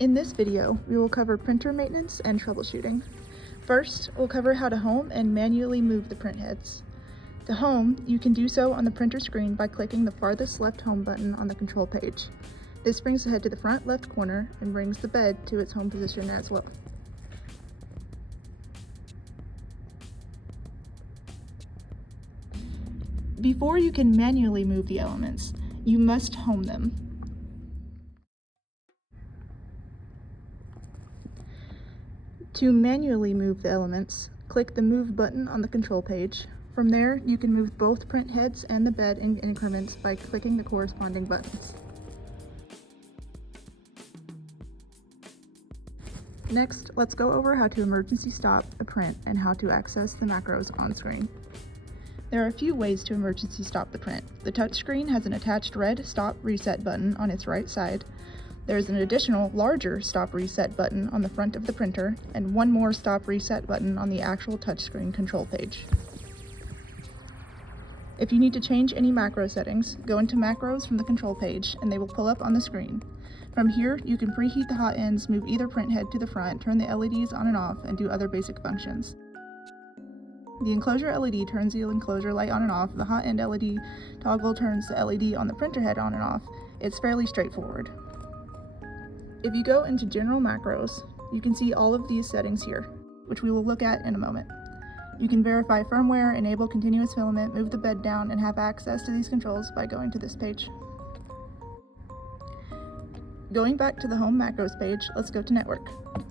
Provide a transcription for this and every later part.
In this video, we will cover printer maintenance and troubleshooting. First, we'll cover how to home and manually move the print heads. To home, you can do so on the printer screen by clicking the farthest left home button on the control page. This brings the head to the front left corner and brings the bed to its home position as well. Before you can manually move the elements, you must home them. To manually move the elements, click the Move button on the control page. From there, you can move both print heads and the bed in increments by clicking the corresponding buttons. Next, let's go over how to emergency stop a print and how to access the macros on screen. There are a few ways to emergency stop the print. The touchscreen has an attached red Stop Reset button on its right side. There is an additional, larger Stop Reset button on the front of the printer, and one more Stop Reset button on the actual touchscreen control page. If you need to change any macro settings, go into Macros from the control page, and they will pull up on the screen. From here, you can preheat the hot ends, move either print head to the front, turn the LEDs on and off, and do other basic functions. The enclosure LED turns the enclosure light on and off. The hot end LED toggle turns the LED on the printer head on and off. It's fairly straightforward. If you go into General Macros, you can see all of these settings here, which we will look at in a moment. You can verify firmware, enable continuous filament, move the bed down, and have access to these controls by going to this page. Going back to the Home Macros page, let's go to Network.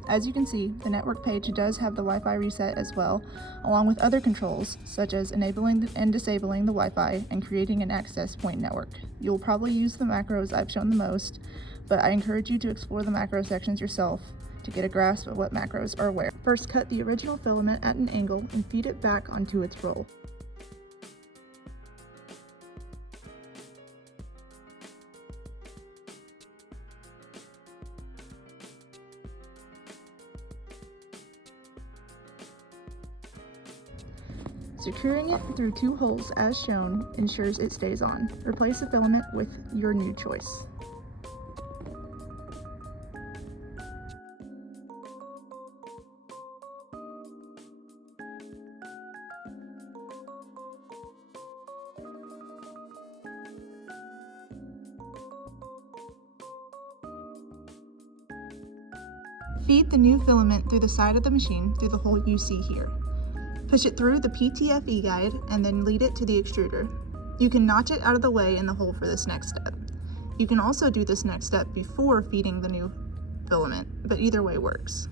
As you can see, the network page does have the Wi-Fi reset as well, along with other controls, such as enabling and disabling the Wi-Fi and creating an access point network. You'll probably use the macros I've shown the most, but I encourage you to explore the macro sections yourself to get a grasp of what macros are where. First, cut the original filament at an angle and feed it back onto its roll. Securing it through two holes as shown ensures it stays on. Replace the filament with your new choice. Feed the new filament through the side of the machine through the hole you see here. Push it through the PTFE guide and then lead it to the extruder. You can notch it out of the way in the hole for this next step. You can also do this next step before feeding the new filament, but either way works.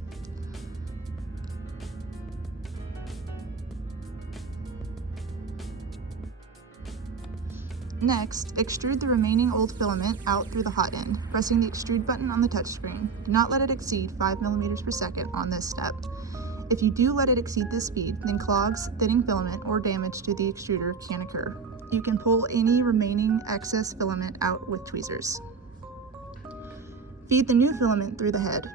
Next, extrude the remaining old filament out through the hot end, pressing the extrude button on the touchscreen. Do not let it exceed 5 millimeters per second on this step. If you do let it exceed this speed, then clogs, thinning filament, or damage to the extruder can occur. You can pull any remaining excess filament out with tweezers. Feed the new filament through the head.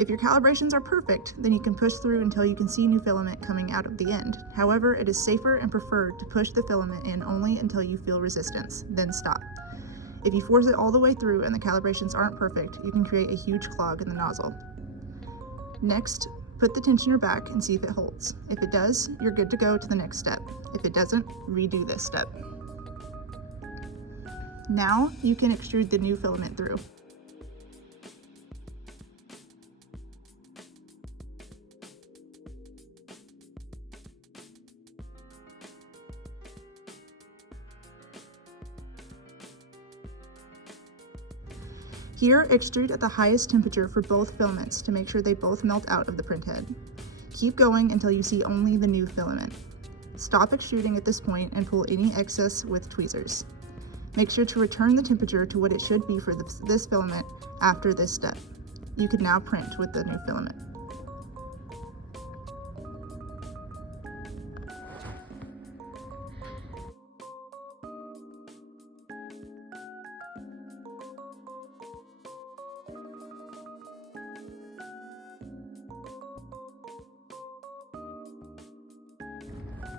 If your calibrations are perfect, then you can push through until you can see new filament coming out of the end. However, it is safer and preferred to push the filament in only until you feel resistance, then stop. If you force it all the way through and the calibrations aren't perfect, you can create a huge clog in the nozzle. Next, put the tensioner back and see if it holds. If it does, you're good to go to the next step. If it doesn't, redo this step. Now you can extrude the new filament through. Here, extrude at the highest temperature for both filaments to make sure they both melt out of the print head. Keep going until you see only the new filament. Stop extruding at this point and pull any excess with tweezers. Make sure to return the temperature to what it should be for this filament after this step. You can now print with the new filament.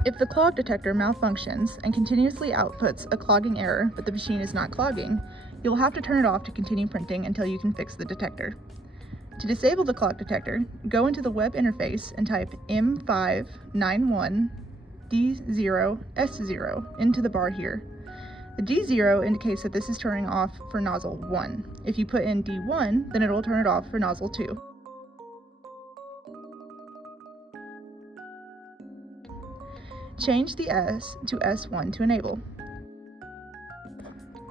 If the clog detector malfunctions and continuously outputs a clogging error, but the machine is not clogging, you'll have to turn it off to continue printing until you can fix the detector. To disable the clog detector, go into the web interface and type M591D0S0 into the bar here. The D0 indicates that this is turning off for nozzle 1. If you put in D1, then it will turn it off for nozzle 2. Change the S to S1 to enable.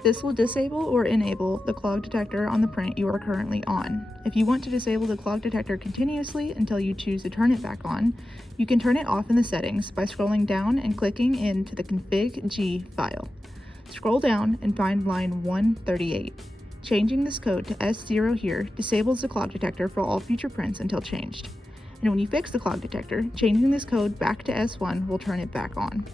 This will disable or enable the clog detector on the print you are currently on. If you want to disable the clog detector continuously until you choose to turn it back on, you can turn it off in the settings by scrolling down and clicking into the config G file. Scroll down and find line 138. Changing this code to S0 here disables the clog detector for all future prints until changed. And when you fix the clog detector, changing this code back to S1 will turn it back on.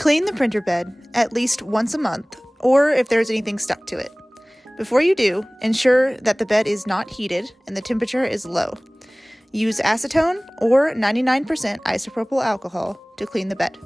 Clean the printer bed at least once a month, or if there's anything stuck to it. Before you do, ensure that the bed is not heated and the temperature is low. Use acetone or 99% isopropyl alcohol to clean the bed.